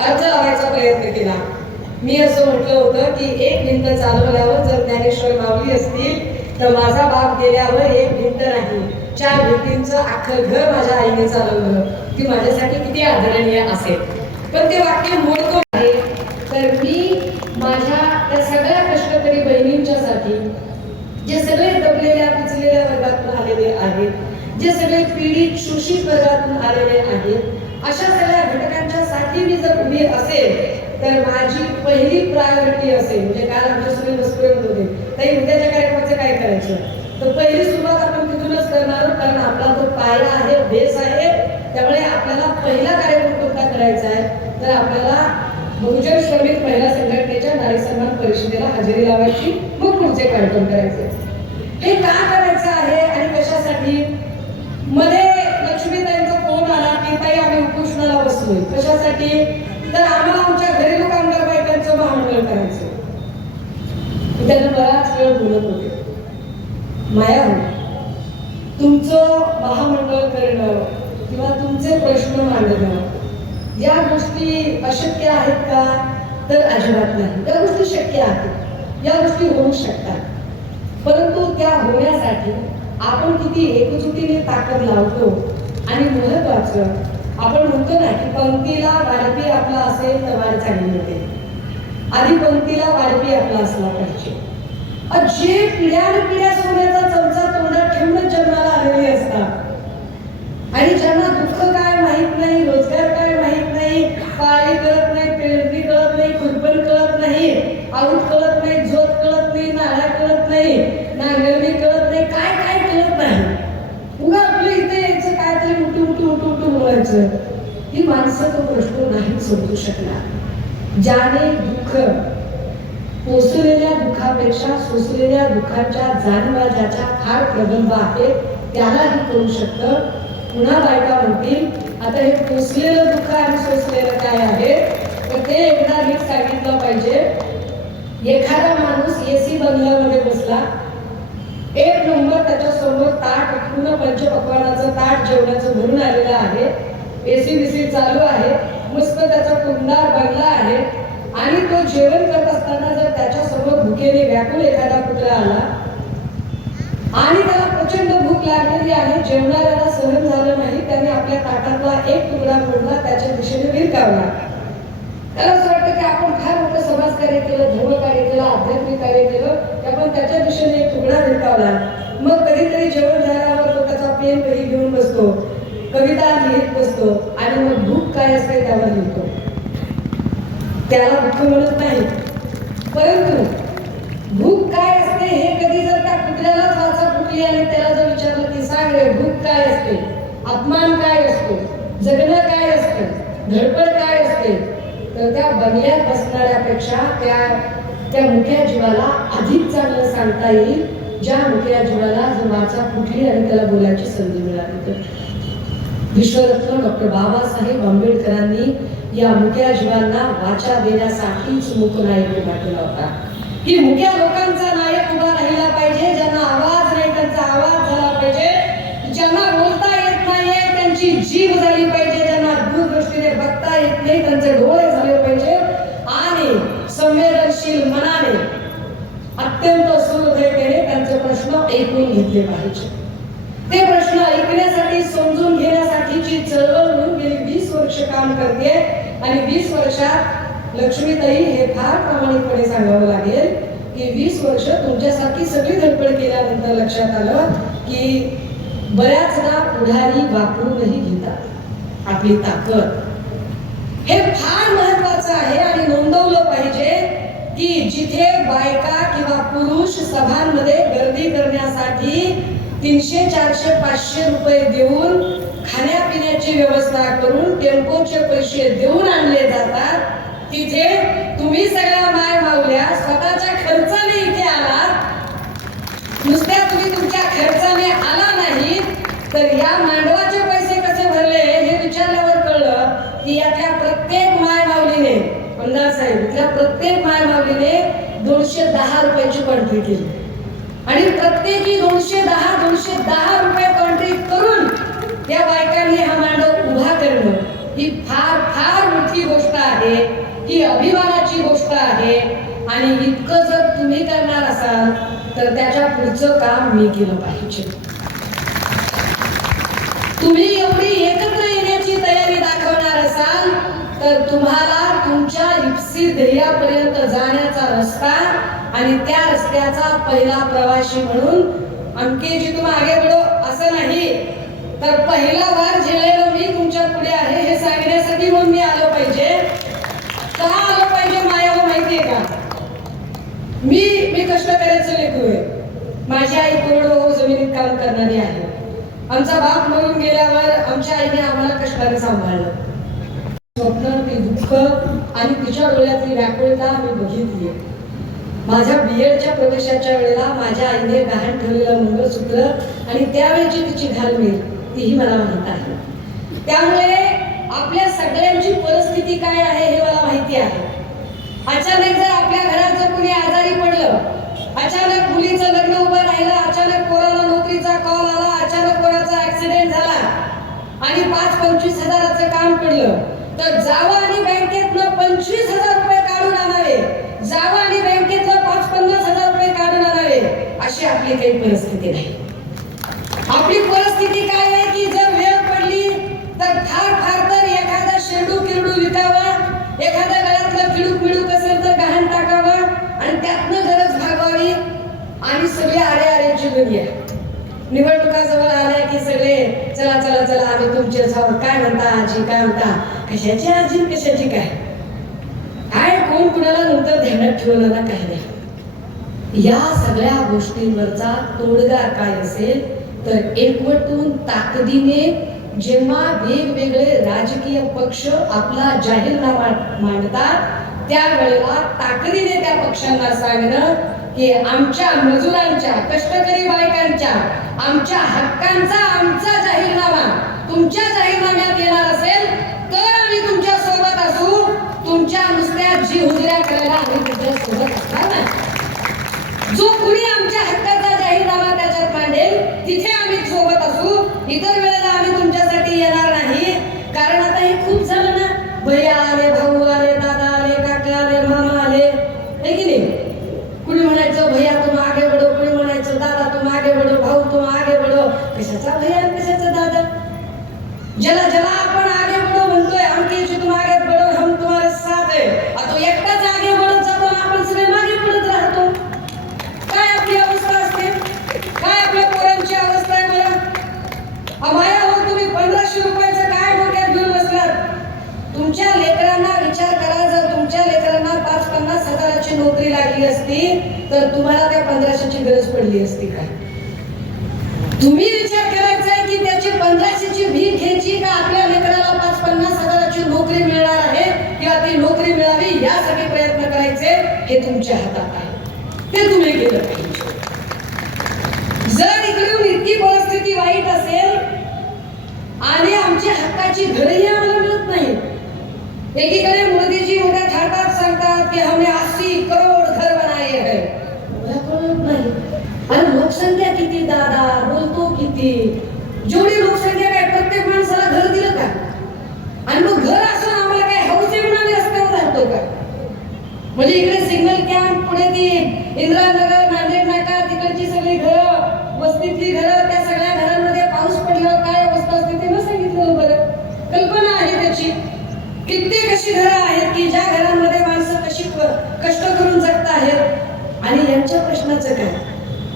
अर्थ प्रयत्न केला. मी असं म्हटलं होतं की एक भिंत चालवल्यावर जर ज्ञानेश्वर मावली असतील तर माझा बाप गेल्यावर एक भिंत नाही. चार भिंतींचं अख्खं घर माझ्या आईने चालवलं. ती माझ्यासाठी किती आदरणीय असेल. पण ते वाक्य मोडतो आहे. तर मी माझ्या त्या सगळ्या कष्टकरी बहिणींच्यासाठी जे सगळे दबलेल्या पिचलेल्या वर्गातून आलेले आहेत जे सगळे पीडित शोषित वर्गातून आलेले आहेत अशा सगळ्या घटकांच्या साठी मी जर उभी असेल तर माझी पहिली प्रायोरिटी असेल म्हणजे काल आमच्या सगळे मस्कुरत होते ताई उद्याच्या कार्यक्रमाचं काय करायचं? तर पहिली सुरुवात आपण तिथूनच करणार आहोत कारण आपला तो पाया आहे बेस आहे त्यामुळे आपल्याला पहिला कार्यक्रम कोणता करायचा आहे तर आपल्याला बहुजन श्रमिक महिला संघटनेच्या नारी सन्मान परिषदेला हजेरी लावायची मग पुढचे कार्यक्रम करायचे. हे का करायचं आहे आणि कशासाठी? मध्ये लक्ष्मीताईंचा फोन आला की ताई आम्ही उपोषणाला बसलोय. कशासाठी? तर आम्हाला आमच्या घरेलू कामगार बायकांचं महामंडळ करायचं त्यांना बराच वेळ बोलत होते. माया हो, तुमचं महामंडळ करणं किंवा तुमचे प्रश्न मांडणं या गोष्टी अशक्य आहेत का? तर अजिबात नाही. या गोष्टी शक्य आहेत. या गोष्टी होऊ शकतात. परंतु त्या होण्यासाठी आपण किती एकजुटीने ताकद लावतो. आणि महत्वाचं आपण म्हणतो ना की पंक्तीला वाढपी आपला असेल तर वाढ चांगली होते. आधी पंक्तीला वाढपी आपला असला पाहिजे. अ, जे पिढ्यान पिढ्या सोन्याचा चमचा तोंडात ठेवून जन्माला आलेले असतात. आणि ज्यांना दुःख काय माहीत नाही रोजगार काय माहीत नाही पाळी कळत नाही पेरणी कळत नाही खुरपण कळत नाही आऊट कळत नाही झोत कळत नाही नाळा कळत नाही नांगरणी कळत नाही काय काय कळत नाही उगा आपलं इथे यायचं काय तरी उठू उठू उठू उठू ही माणसं तो प्रश्न नाही समजू शकणार ज्याने दुःख पोचलेल्या दुःखापेक्षा सोसलेल्या दुःखाच्या जाणवा ज्याच्या फार प्रगल्भ आहेत त्यालाही करू शकतं. पुन्हा बायका म्हणतील आता हे पोचलेलं दुःख आणि सोसलेलं काय आहे? तर ते एकदा नीट सांगितलं पाहिजे. एखादा माणूस एसी बंगल्यामध्ये बसला एक नंबर त्याच्यासमोर ताट पूर्ण पंचपक्वानाचं ताट जेवणाचं भरून आलेलं आहे. एसी बीसी चालू आहे. मस्त त्याचा कुंडार बंगला आहे. आणि तो जेवण करत असताना जर त्याच्यासमोर भुकेने व्याकुल एखादा कुत्रा आला आणि त्याला प्रचंड भूक लागलेली आहे जेवणाऱ्याला सहन झालं नाही त्याने आपल्या ताटातला एक तुकडा मोडला त्याच्या दिशेने विरकावला. त्याला असं वाटतं की आपण फार मोठं समाजकार्य केलं धर्मकार्य केलं आध्यात्मिक कार्य केलं की आपण त्याच्या दिशेने एक तुकडा विरकावला. मग कधीतरी जेवण झाल्यावर तो त्याचा पेन वही घेऊन बसतो कविता लिहित बसतो आणि मग भूक काय असते त्यावर लिहितो. त्याला दुःख म्हणत नाही. परंतु भूक काय असते हे कधी जर त्या कुत्र्यालाच वाचा कुठली आणि त्याला जर विचारलं की सांग रे भूक काय असते? अपमान काय असतो? जगणं काय असतं? धडपड काय असते? तर त्या बंगल्यात बसणाऱ्यापेक्षा त्या त्या मुख्या जीवाला अधिक चांगलं सांगता येईल ज्या मुख्या जीवाला जर वाचा कुठली आणि त्याला बोलायची संधी मिळाली तर. विश्वरत्न डॉक्टर बाबासाहेब आंबेडकरांनी या मुक्या जीवांना वाचा देण्यासाठीच मूकनायक उभा केला होता. की मुक्या लोकांचा नायक उभा राहिला पाहिजे ज्यांना आवाज नाही त्यांचा आवाज झाला पाहिजे. ज्यांना बोलता येत नाहीये त्यांची जीभ झाली पाहिजे. ज्यांना दूरदृष्टीने बघता येत नाही त्यांचे डोळे झाले पाहिजे. आणि संवेदनशील मनाने अत्यंत सुहृदयतेने त्यांचे प्रश्न ऐकून घेतले पाहिजे. ते प्रश्न ऐकण्यासाठी समजून घेण्यासाठीची चळवळ म्हणून गेली वीस वर्ष काम करते आणि वीस वर्षात लक्ष्मीताई हे फार प्रामाणिकपणे सांगावं लागेल की वीस वर्ष तुमच्यासारखी सगळी धडपड केल्यानंतर लक्षात आलं की बऱ्याचदा पुढारी वापरूनही घेतात. आपली ताकद. हे फार महत्वाचं आहे आणि नोंदवलं पाहिजे की जिथे बायका किंवा पुरुष सभांमध्ये गर्दी करण्यासाठी तीनशे चारशे पाचशे रुपये देऊन खाण्यापिण्याची व्यवस्था करून टेम्पोचे पैसे देऊन आणले जातात. तिथे तुम्ही सगळ्या माय मावल्या स्वतःच्या खर्चाने इथे आलात. नुसत्या तुम्ही तुमच्या खर्चाने आला नाही तर या मांडवाचे पैसे कसे भरले हे विचारल्यावर कळलं की यातल्या प्रत्येक माय मावलीने पंधार साहेब इथल्या प्रत्येक माय मावलीने दोनशे दहा रुपयाची कॉन्ट्री केली. आणि प्रत्येकी दोनशे दहा दोनशे दहा रुपये कॉन्ट्री करून या बायकांनी हा मांडव उभा करणं ही फार फार मोठी गोष्ट आहे. ही अभिमानाची गोष्ट आहे. आणि इतकं जर तुम्ही करणार असाल तर त्याच्या पुढचं काम मी केलं पाहिजे. तुम्ही एवढी एकत्र येण्याची तयारी दाखवणार असाल तर तुम्हाला तुमच्या इप्सी ध्येयापर्यंत जाण्याचा रस्ता आणि त्या रस्त्याचा पहिला प्रवासी म्हणून अंकेजी तुम्ही आगे बडो असं नाही. तर पहिला भाग झेलेलो मी तुमच्यापुढे आहे हे सांगण्यासाठी म्हणून मी आलो पाहिजे. का आलो पाहिजे मायाला माहितीये का? मी मी कष्ट करायचं लेखू आहे. माझी आई कोरडवाहू जमिनीत काम करणारी आहे. आमचा बाप म्हणून गेल्यावर आमच्या आईने आम्हाला कष्टाने सांभाळलं. स्वप्न ती दुःख आणि तिच्या डोळ्यातली व्याकुळता मी बघितली. माझ्या बी एडच्या प्रवेशाच्या वेळेला माझ्या आईने गहाण ठेवलेलं मंगळसूत्र आणि त्यावेळेची तिची घालमेल. तीही मला माहीत आहे त्यामुळे आपल्या सगळ्यांची परिस्थिती काय आहे हे मला माहिती आहे. अचानक जर आपल्या घरात जर कुणी आजारी पडलं अचानक मुलीचं लग्न उभं राहिलं अचानक कोणाला नोकरीचा कॉल आला अचानक कोणाचा ऍक्सिडेंट झाला आणि पाच पंचवीस हजाराचं काम पडलं तर जावं आणि बँकेतनं पंचवीस हजार रुपये काढून आणावे. जावं आणि बँकेतनं पाच पन्नास हजार रुपये काढून आणावे. अशी आपली काही परिस्थिती नाही. आपली परिस्थिती काय आहे? की जर वेळ पडली तर फार फार तर एखादा शेडू किरडू विकावा एखाद्या गळ्यातलं किडूक मिडूक असेल तर गहाण टाकावा आणि त्यातनं गरज भागवावी. आणि सगळे आरे आरेची दुनिया निवडणुका जवळ आल्या की सगळे चला चला चला आम्ही तुमच्या जाऊ काय म्हणता आजी काय म्हणता? कशाची आजी कशाची काय? काय कोण कुणाला नंतर ध्यानात ठेवलं ना काही नाही. या सगळ्या गोष्टींवरचा तोडगा काय असेल तर एकवटून ताकदीने जेव्हा वेगवेगळे राजकीय पक्ष आपला जाहीरनामा मांडतात त्यावेळेला ताकदीने त्या पक्षांना सांगणं की आमच्या मजुरांच्या कष्टकरी बायकांच्या आमच्या हक्कांचा आमचा जाहीरनामा. तुमच्या जाहीरनाम्यात येणार असेल तर आम्ही तुमच्यासोबत असू. तुमच्या नुसत्या जी हुजऱ्या करायला आम्ही तुमच्यासोबत असणार ना जो कुणी आमच्या हक्काचा जाहीरनामा त्याच्यात मांडेल तिथे आम्ही सोबत असू इतर वेळेला आम्ही तुमच्यासाठी येणार नाही कारण आता हे खूप झालं ना भैया आले भाऊ आले दादा आले काका आले मामा आले हे की नाही कुणी म्हणायचं भैया तुम आगे बढो कुणी म्हणायचं दादा तुम आगे बढो भाऊ तुम आगे बढो कशाचा भैया आणि कशाचा दादा ज्याला ज्याला आपण आगे बढो म्हणतोय आमके जो तुम आगे बढो हम तुम्हारे साथ है आ तो एकटाच आगे बढत जातो आणि आपण सगळे मागे पडत राहतो काय आपली अवस्था असते काय आपल्या पोरांची अवस्था आहे बरं अमाया हो तुम्ही पंधराशे रुपयाचं काय डोक्यात घेऊन बसलात तुमच्या लेकरांना विचार करा जर तुमच्या लेकरांना पाच पन्नास हजाराची नोकरी लागली असती तर तुम्हाला त्या पंधराशेची गरज पडली असती काय? तुम्ही विचार करायचा आहे की त्याची पंधराशेची भीक घ्यायची का आपल्या लेकराला पाच पन्नास हजाराची नोकरी मिळणार आहे किंवा ती नोकरी मिळावी यासाठी प्रयत्न करायचे हे तुमच्या हातात आहे. ते तुम्ही केलं पाहिजे. जर इकडून इतकी परिस्थिती वाईट असेल आणि आमच्या हक्काची घरही आम्हाला मिळत नाही. एकीकडे मोदीजी मोठ्या थाटात सांगतात की हमने अस्सी करोड घर बनाए हैं. होत नाही. आणि लोकसंख्या किती दादा? बोलतो किती? जेवढी लोकसंख्या काय प्रत्येक माणसाला घर दिलं का? आणि मग घर असून आम्हाला काय हौसे आम्ही रस्त्यावर राहतो का? म्हणजे इकडे सिग्नल कॅम्प पुढे ती इंदिरानगर नाका तिकडची सगळी घरं वस्तीतली घरं त्या सगळ्या घरांमध्ये पाऊस पडल्यावर काय अवस्था असते ते न सांगितलं बरं कल्पना आहे त्याची कित्येक अशी घरं आहेत की ज्या घरांमध्ये माणसं कशी क- कष्ट करून जगत आहेत आणि यांच्या प्रश्नाचं काय?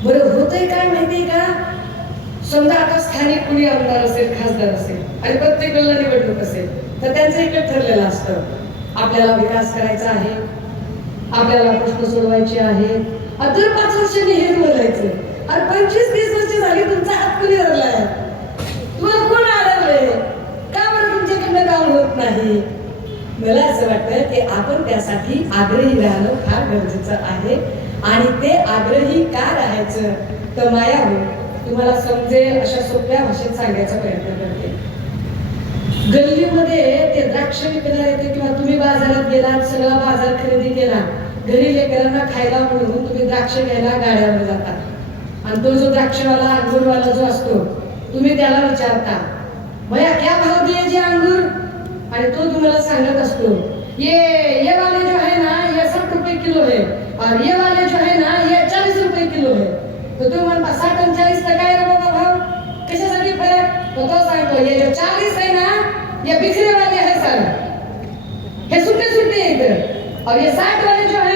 बरं होतंय काय माहितीये का? समजा आता स्थानिक कुणी आमदार असेल खासदार असेल आणि प्रत्येक वेळेला निवडणूक असेल तर त्यांचं एकच ठरलेलं असतं. आपल्याला विकास करायचा आहे आपल्याला प्रश्न सोडवायचे आहे. आणि दर पाच वर्षांनी हे बोलायचं. आणि पंचवीस तीस वर्ष झाली तुमचा हात कुणी धरलाय तुम्हाला कोण अडवलंय का बरं तुमच्याकडनं काम होत नाही? मला असं वाटतं की आपण त्यासाठी आग्रही राहणं फार गरजेचं आहे. आणि ते आग्रही का राहायचं? तर माया हो तुम्हाला समजेल अशा सोप्या भाषेत सांगायचा प्रयत्न करते. गल्लीमध्ये ते द्राक्ष विकणार येते किंवा तुम्ही बाजारात गेलात सगळा बाजार खरेदी केला घरी लेकरांना खायला म्हणून तुम्ही द्राक्ष घ्यायला गाड्यावर जाता. आणि तो जो द्राक्षवाला अंगूरवाला जो असतो तुम्ही त्याला विचारता भया क्या भाव दिये जे अंगूर आणि तो तुम्हाला सांगत असतो. ये ये वाले जो है ना ये साठ रुपए किलो है और ये वाले जो है ना ये चालीस रुपये किलो है तो तू म्हणता, साठ आणि चाळीस तर काय रे बाबा भाव? कशासाठी फरक? तो तो सांगतो ये जो चालीस है ना ये बिखरे वाले है सर हे सुटे सुटे आहेत और ये साठ वाले जो है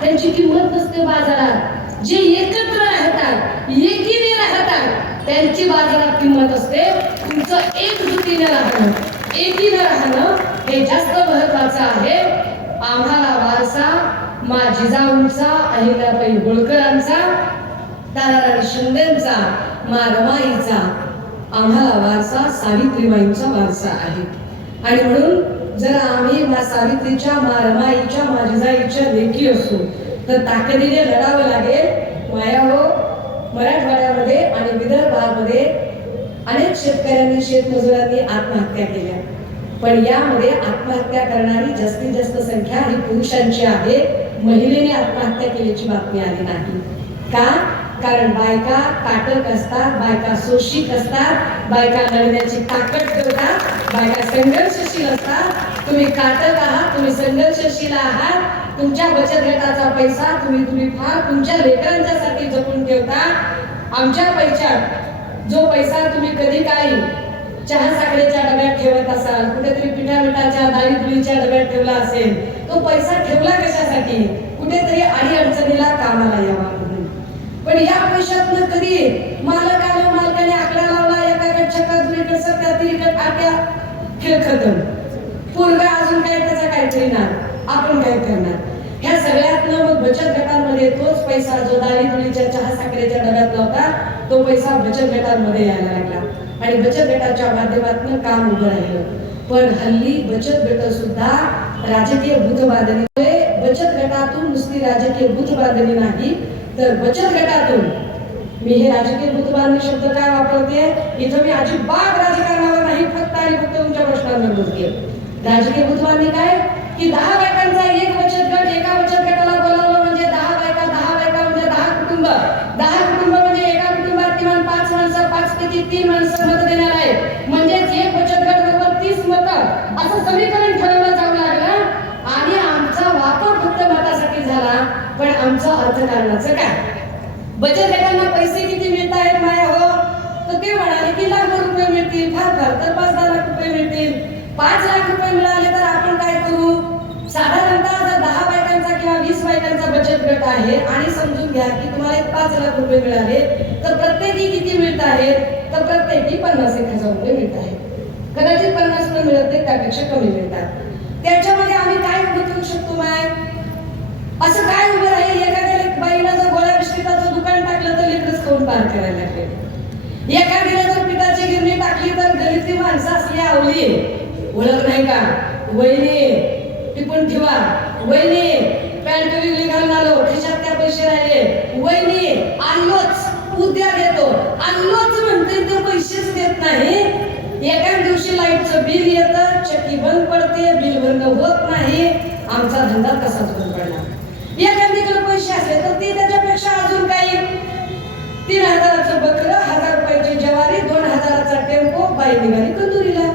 त्यांची किंमत नसते बाजारात. जे एकत्र राहतात एकीने राहतात त्यांची बाजारात किंमत असते. तुमचं एकजुटीने राहणं एकीने राहणं हे जास्त महत्वाचं आहे. आम्हाला वारसा मा जिजाऊंचा अहिल्याबाई होळकरांचा ताराराणी शिंदेचा मा रमाईचा आम्हाला वारसा सावित्रीबाईंचा वारसा आहे. आणि म्हणून जर आम्ही मा सावित्रीच्या मा माझीजाईच्या लेखी असू तर ताकदीने लढावं लागेल माया हो मराठवाड्यामध्ये आणि विदर्भामध्ये अनेक शेतकऱ्यांनी शेतमजुरांनी आत्महत्या केल्या. पण यामध्ये आत्महत्या करणारी जास्तीत जास्त संख्या ही पुरुषांची आहे. महिलेने आत्महत्या केल्याची बातमी आली नाही. का? कारण बायका काटक असतात बायका शोषित असतात बायका लढण्याची ताकद करतात बायका संघर्षशील असतात. तुम्ही काटक आहात तुम्ही संघर्षशील आहात. तुमच्या बचत गटाचा पैसा तुम्ही तुम्ही फार तुमच्या लेकरांच्यासाठी जपून ठेवता. आमच्या पैशात जो पैसा तुम्ही कधी काही चहा साखरेच्या डब्यात ठेवत असाल कुठेतरी पिठा मिठाच्या डाळी डब्यात ठेवला असेल तो पैसा ठेवला कशासाठी? कुठेतरी अडी अडचणीला कामाला यावा. म्हणून पण या पैशातनं कधी मालक मालकाने आकडा लावला एकाकडे छक्का दुरीकडे सत्या तिरीकडे आट्या खेळ खतम. पूर्व अजून काय त्याचा काय करणार आपण काय करणार? ह्या सगळ्यातनं मग बचत गटांमध्ये तोच पैसा जो दारिद्र्याच्या चहा साखरेच्या डब्यात नव्हता तो पैसा बचत गटांमध्ये यायला लागला. आणि बचत गटाच्या माध्यमातून काम उभं राहिलं. पण हल्ली बचत गट सुद्धा राजकीय भूतबाधने गटातून नुसती राजकीय भूतबाधनी नाही तर बचत गटातून. मी हे राजकीय भूतबाधनी शब्द काय वापरते इथं मी अजिबात राजकारणावर नाही फक्त आणि फक्त तुमच्या प्रश्नांवर बोलते राजकीय भूतबाधनी काय? की दहा बायकांचा एक बचत गट एका बचत गटाला बोलावलं म्हणजे दहा बायका दहा बायका म्हणजे दहा कुटुंब. दहा कुटुंब म्हणजे एका कुटुंबात किमान पाच माणसं पाच पैकी तीन माणसं मत देणार आहे म्हणजेच एक बचत गट बरोबर तीस मत. असं समीकरण ठरवलं जाऊ लागलं आणि आमचा वापर फक्त मतासाठी झाला पण आमचं अर्थकारणाचं काय बचत गटांना पैसे किती मिळत आहेत माया हो? तर ते म्हणाले की लाख रुपये मिळतील फार फार तर पाच दहा लाख रुपये मिळतील. पाच लाख रुपये मिळाले तर आपण काय करू? साधारणतः जर दहा बायकांचा किंवा वीस बायकांचा बचत गट आहे आणि समजून घ्या की तुम्हाला एक पाच लाख रुपये मिळाले तर प्रत्येकी किती मिळत आहेत तर प्रत्येकी पन्नास एक हजार रुपये मिळत आहेत कदाचित पन्नास रुपये मिळत नाही त्यापेक्षा कमी मिळतात. त्याच्यामध्ये आम्ही काय उभं करू शकतो माय? असं काय उभं राहील एखाद्या बाईला दुकान टाकलं तर लेकरच खाऊन पार करायला लागले. एखाद्याला जर पिठाची गिरणी टाकली तर गलितली माणसं असली आवली. ओळख नाही का? वहिनी टिपून ठेवा. वहिनी पॅन्ट विकली घालून आलो खिशात त्या पैसे राहिले? वहिनी आणलोच. उद्या देतो. आणलोच म्हणते ते पैसेच देत नाही. एका दिवशी लाईटचं बिल येतं चक्की बंद पडते बिल भरणं होत नाही. आमचा धंदा तसाच बंद पडला. एखाद्याकडे असेल तर ते त्याच्यापेक्षा अजून काही तीन हजाराचं बकरं हजार रुपयाची ज्वारी दोन हजाराचा टेम्पो बाई निघाली कंदुरीला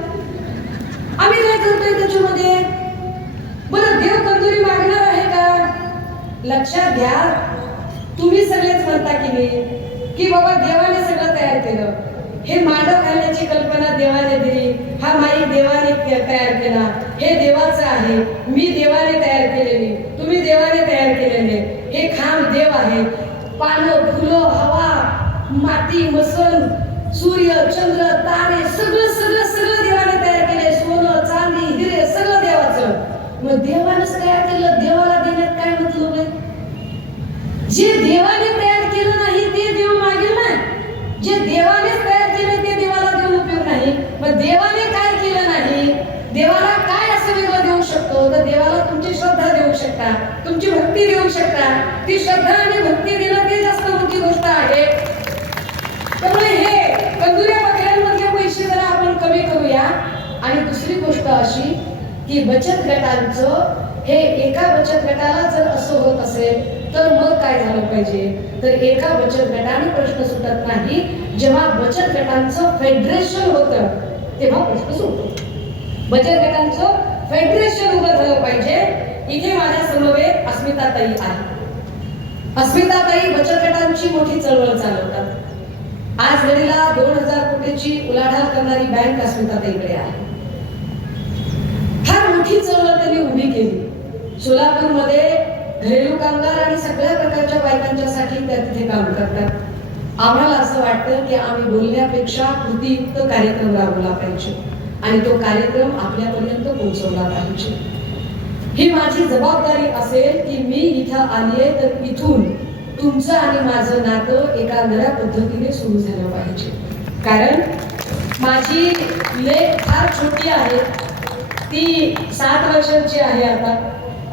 आम्ही काय करतोय त्याच्यामध्ये? बरं देव कंदुरी मागणार आहे का? लक्षात घ्या. तुम्ही सगळेच म्हणता की नाही की बाबा देवाने सगळं तयार केलं. हे मांडव घालण्याची कल्पना देवाने दिली. हा माई देवाने तयार केला. हे देवाचं आहे. मी देवाने तयार केलेली. तुम्ही देवाने तयार केलेले. हे खांब देव आहे. पानं फुलं हवा माती मसन सूर्य चंद्र तारे सगळं सगळं सगळं देवाने तयार केले सोनं चांदी हिरे सगळं देवाचं. मग देवानंच तयार केलं देवाला देण्यात काय मतलब आहे? जे देवाने तयार केलं नाही ते देव मागे ना जे देवानेच तयार केलं ते देवाला देऊन उपयोग नाही. मग देवाने काय केलं नाही देवाला काय असं वेगळं देऊ शकतो? तर देवाला तुमची श्रद्धा शकता. तुमची भक्ती देऊ शकता. ती श्रद्धा आणि भक्ती देणं ते जास्त मोठी गोष्ट आहे. त्यामुळे हे कंदुऱ्या बकऱ्यांमधले पैसे जरा आपण कमी करूया. आणि दुसरी गोष्ट अशी की बचत गटांचं हे एका बचत गटाला जर असं होत असेल तर मग काय झालं पाहिजे? तर एका बचत गटाने प्रश्न सुटत नाही. जेव्हा बचत गटांचं फेडरेशन होतं तेव्हा प्रश्न सुटतो. बचत गटांचं फेडरेशन उभं झालं पाहिजे. इथे माझ्या समवेत अस्मिताताई आहे अस्मिताताई बचत गटांची मोठी चळवळ चालवतात. आज घडीला दोन हजार कोटीची उलाढाल करणारी बँक अस्मिताताईकडे आहे. फार मोठी चळवळ त्यांनी उभी केली. सोलापूरमध्ये घरेलू कामगार आणि सगळ्या प्रकारच्या बायकांच्यासाठी त्या तिथे काम करतात. आम्हाला असं वाटतं की आम्ही बोलण्यापेक्षा कृतीयुक्त कार्यक्रम राबवला पाहिजे. आणि तो कार्यक्रम आपल्यापर्यंत पोहोचवला पाहिजे. ही माझी जबाबदारी असेल की मी इथं आलीये तर इथून तुमचं आणि माझं नातं एका नव्या पद्धतीने सुरू झालं पाहिजे. कारण माझी लेख फार छोटी आहे. ती सात वर्षांची आहे आता.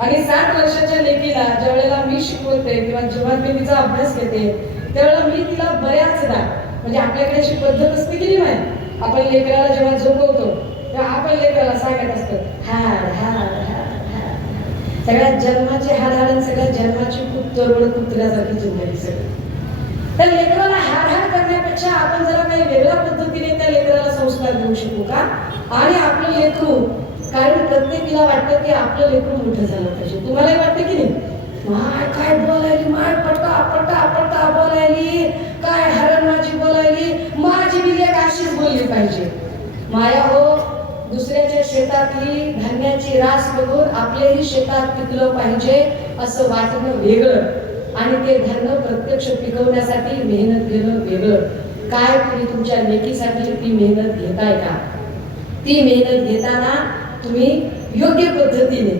आणि सात वर्षाच्या लेकीला ज्या वेळेला मी शिकवते किंवा जेव्हा मी तिचा अभ्यास घेते त्यावेळेला मी तिला बऱ्याचदा म्हणजे आपल्याकडे अशी पद्धत असते की नाही आपण लेकराला जेव्हा झोपवतो तेव्हा आपण लेकराला सांगत असतो हाड हाड सगळ्यात जन्माचे हार हार आणि जन्माची खूप तरुण कुत्र्यासारखी जिंकली सगळी. त्या लेकराला हार हार करण्यापेक्षा आपण जरा काही वेगळ्या पद्धतीने त्या लेकराला संस्कार देऊ शकू का? आणि आपलं लेकरू कारण प्रत्येकीला वाटतं की आपलं लेकरू मोठं झालं पाहिजे. तुम्हालाही वाटतं की नाही? माय काय बोलायली? माय पटका पटका पटका बोलायली. काय हरण माझी बोलायली? माझी बी काशीच अशीच बोलली पाहिजे. माया हो दुसऱ्याच्या शेतातली धान्याची रास बघून आपल्याही शेतात पिकलं पाहिजे असं वाटणं वेगळं. आणि ते धान्य प्रत्यक्ष पिकवण्यासाठी मेहनत घेणं वेगळं. काय तुम्ही तुमच्या लेकीसाठी ती मेहनत घेताय का? ती मेहनत घेताना तुम्ही योग्य पद्धतीने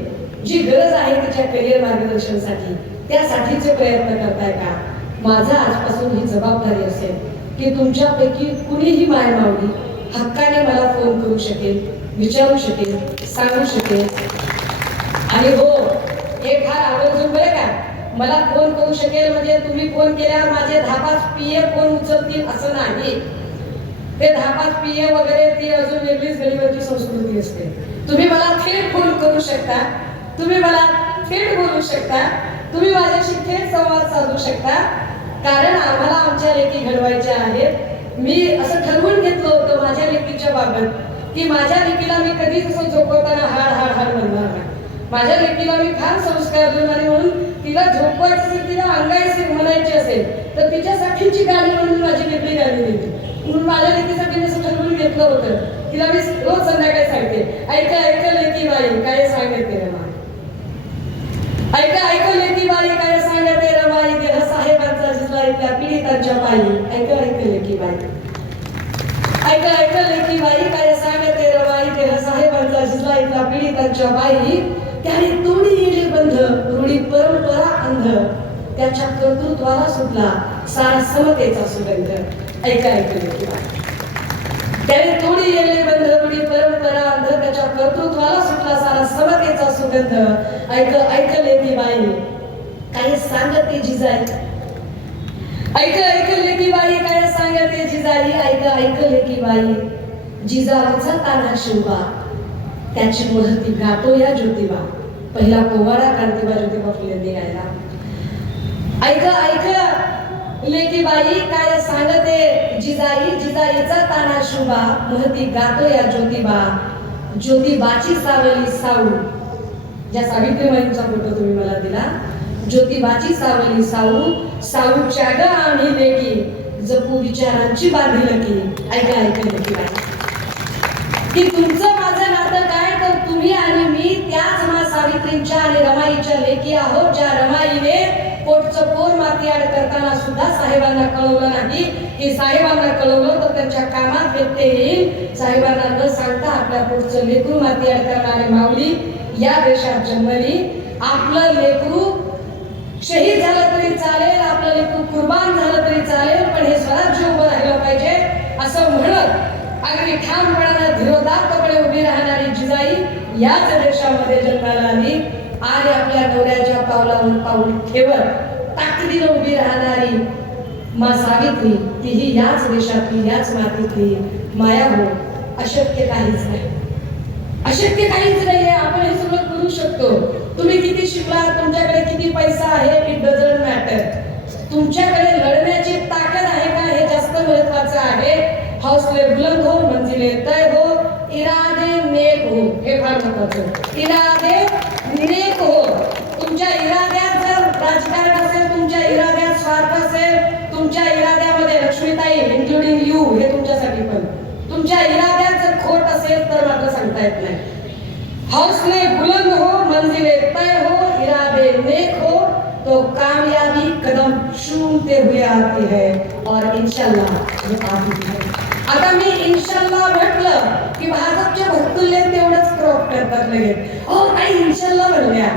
जी गरज आहे तिच्या करिअर मार्गदर्शनसाठी त्यासाठीचे प्रयत्न करताय का? माझा आजपासून ही जबाबदारी असेल की तुमच्यापैकी कुणीही माय मावली हक्काने मला फोन करू शकेल. विचारू शकेल सांगू शकेल आणि हो हे फार आवर्जून बरं का मला फोन करू शकेल म्हणजे तुम्ही फोन केल्यावर माझे दहा पाच पी ए फोन उचलतील असं नाही. ते दहा पाच पी ए वगैरे ती अजून वेगळीच गरीबाची संस्कृती असते. तुम्ही मला थेट फोन करू शकता. तुम्ही मला थेट बोलू शकता. तुम्ही माझ्याशी थेट संवाद साधू शकता. कारण आम्हाला आमच्या लेखी घडवायच्या आहेत. मी असं ठरवून घेतलं होतं माझ्या लेखीच्या बाबत. की माझ्या लेखीला मी कधीच असं झोपवताना हाड हाड हाड म्हणणार नाही. माझ्या लेकीला मी फार संस्कार देऊन आणि म्हणून तिला झोपवायचं असेल तिला अंगायचे म्हणायची असेल तर तिच्यासाठीची गाणी म्हणून माझी वेगळी गाणी देते म्हणून माझ्या लेखीसाठी मी असं ठरवून घेतलं होतं. तिला मी रोज संध्याकाळी सांगते ऐका ऐका लेखी बाई काय सांगते रमा ऐका ऐका की बाई काय सांगते रमाई देह साहेबांचा जिल्हा इथल्या पीडितांच्या बाई ऐका ऐका की बाई. ऐका ऐका की बाई काय सांगते रमाई साहेबांचा जिजला इथला पीडितांच्या बाई त्याने तोडी गेले बंध रूढी परंपरा अंध त्याच्या कर्तृत्वाला सुटला. सारा समतेचा सुगंध. ऐका ऐका त्याने तोडी येले बंध रूढी परंपरा अंध त्याच्या कर्तृत्वाला सुटला. सारा समतेचा सुगंध. ऐक ऐकले ती बाई. काही सांगते जिजाई. ऐक ऐकले की बाई काय सांगते जिजाई. ऐक ऐकले की बाई. जिजाऊचा ताना शिवबा त्याची महती गातो या ज्योतिबा. पहिला पोवाडा क्रांतिबा ज्योतिबा फुलेंनी गायला ऐक ऐक. लेकी बाई काय सांगते? जिजाई जिजाईचा ताना शुभा महती गातो या ज्योतिबा. ज्योतिबाची सावली साऊ ज्या सावित्रीबाईंचा फोटो तुम्ही मला दिला. ज्योतिबाची सावली साऊ साऊच्या ग आम्ही लेकी. जपू विचारांची बांधील की ऐका ऐका लेकी बाई की तुमचं माझं नातं काय? तर तुम्ही आणि मी त्याच मा सावित्रींच्या आणि रमाईच्या लेखी आहोत ज्या रमाईने पोटचं पोर माती आड करताना सुद्धा साहेबांना कळवलं नाही. की साहेबांना कळवलं तर त्यांच्या कामात व्यत्यय येईल. साहेबांना न सांगता आपल्या पोटचं लेकरू माती आड करणारे माऊली या देशात जन्मली. आपलं लेकरू शहीद झालं तरी चालेल आपलं लेकरू कुर्बान झालं तरी चालेल पण हे स्वराज्य उभं राहिलं पाहिजे असं म्हणत अगदी ठामपणानं धीरोदात्तपणे उभी राहणारी जिजाई याच देशामध्ये जन्माला आली आणि आपल्या नवऱ्याच्या पावलावर पाऊल ठेवत ताकदीनं उभी राहणारी मा सावित्री तीही याच देशातली याच मातीतली माया हो. अशक्य काहीच नाही. अशक्य काहीच नाही आपण हे सगळं करू शकतो. तुम्ही किती शिकला तुमच्याकडे किती पैसा आहे इट डझंट मॅटर. तुमच्याकडे लढण्याची ताकद आहे का हे जास्त महत्वाचं आहे हौसले बुलंद हो मंजिले तय हो इरादे नेक हो हे फार महत्वाचं इरादे नेक हो. तुमच्या इराद्यात जर राजकारण असेल तुमच्या इराद्यात स्वार्थ असेल तुमच्या इराद्यामध्ये लक्ष्मीताई इन्क्लुडिंग यू हे तुमच्यासाठी पण. तुमच्या इराद्यात जर खोट असेल तर मात्र सांगता येत नाही. हौसले बुलंद हो मंजिले तय हो इरादे नेक हो. तो कामयाबी कदम चूमते हुए आती है और इंशाल्लाह ये आती आता मी इन्शाल्ला म्हटलं की भाजपचे भक्तुल्य तेवढंच क्रॉप करतात लगेच. हो काही इन्शाल्ला म्हणल्या.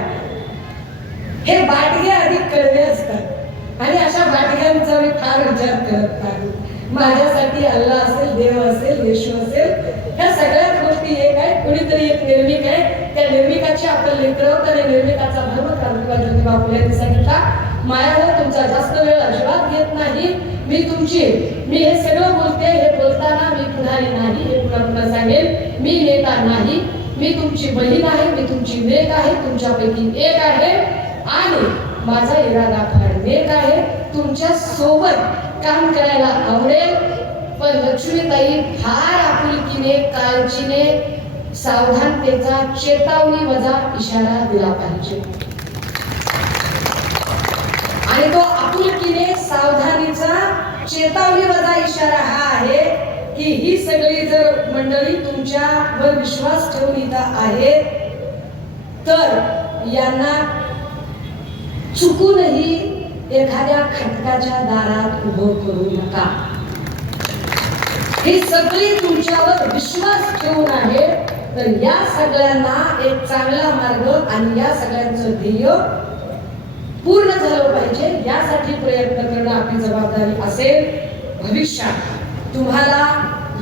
हे बाटगे अधिक कळवे असतात. आणि अशा बाटग्यांचा मी फार विचार करत नाही. माझ्यासाठी अल्लाह असेल देव असेल येशू असेल ह्या सगळ्याच गोष्टी एक आहे कुणीतरी एक निर्मिक आहे. त्या निर्मिकाची आपण लेकरं आणि निर्मिकाचा धर्म क्रांतिवा ज्योतिबा फुले सांगितला मायावर तुमचा जास्त वेळ अजिबात घेत नाही. मी तुमची मी हे सगळं बोलते हे बोलताना मी पुढारी नाही हे पुन्हा पुन्हा सांगेल मी नेता नाही मी तुमची बहीण आहे मी तुमची लेक आहे तुमच्यापैकी एक आहे. आणि माझा इरादा फार नेक आहे तुमच्यासोबत काम करायला आवडेल. पण लक्ष्मीताई फार आपुलकीने काळजीने सावधानतेचा चेतावणी वजा इशारा दिला पाहिजे. आणि तो आपुलकीने सावधानीचा चेतावणी वजा इशारा हा आहे की ही सगळी जर मंडळी तुमच्यावर विश्वास ठेवून इथं आहे तर यांना चुकूनही एखाद्या खटकाच्या दारात उभं करू नका. ही सगळी तुमच्यावर विश्वास ठेवून आहे तर या सगळ्यांना एक चांगला मार्ग आणि या सगळ्यांचं ध्येय पूर्ण झालं पाहिजे. यासाठी प्रयत्न करणं आपली जबाबदारी असेल भविष्यात. तुम्हाला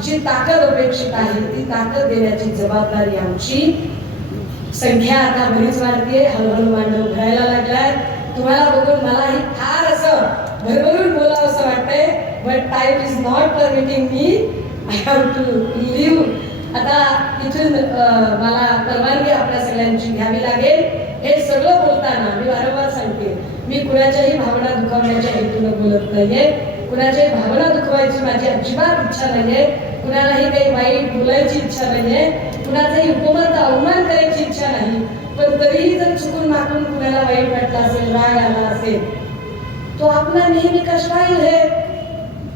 जी ताकद अपेक्षित आहे ती ताकद देण्याची जबाबदारी आमची संख्या आता बरीच वाढते हळूहळू मांडव भरायला लागलाय तुम्हाला बघून मलाही फार असं भरभरून बोलावं असं वाटतंय. But time is not permitting me I have to leave आता इथून मला परवानगी आपल्या सगळ्यांची घ्यावी लागेल. हे सगळं बोलताना मी वारंवार मी कुणाच्याही भावना दुखावण्याच्या हेतून बोलत नाहीये. कुणाच्याही भावना दुखवायची माझी अजिबात इच्छा नाहीये. कुणालाही काही वाईट बोलायची इच्छा नाहीये. कुणाचाही उपमत अवमान करायची इच्छा नाही. पण तरीही जर चुकून मागून कुणाला वाईट वाटला असेल राग आला असेल तो आपला नेहमी कशवाईल हे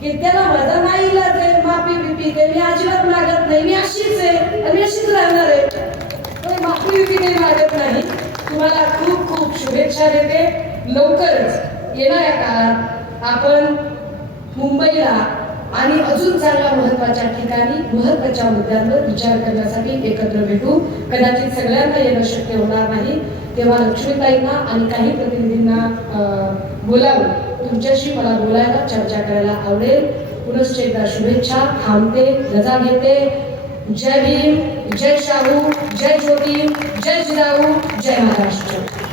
की त्याला माझा नाही इलाज आहे. माफी बिपी ते मी अजिबात मागत नाही. मी अशीच आहे आणि मी अशीच राहणार आहे. माफी बिपी काही मागत नाही. तुम्हाला खूप खूप शुभेच्छा देते. लवकरच येणाऱ्या काळात आपण मुंबईला आणि अजून चांगल्या महत्त्वाच्या ठिकाणी महत्त्वाच्या मुद्द्यांवर विचार करण्यासाठी एकत्र भेटू. कदाचित सगळ्यांना येणं शक्य होणार नाही. तेव्हा लक्ष्मीताईंना आणि काही प्रतिनिधींना बोलावून तुमच्याशी मला बोलायला चर्चा करायला आवडेल. पुनश्च एकदा शुभेच्छा. थांबते रजा घेते. जय भीम जय शाहू जय ज्योती जय जिराऊ जय महाराष्ट्र.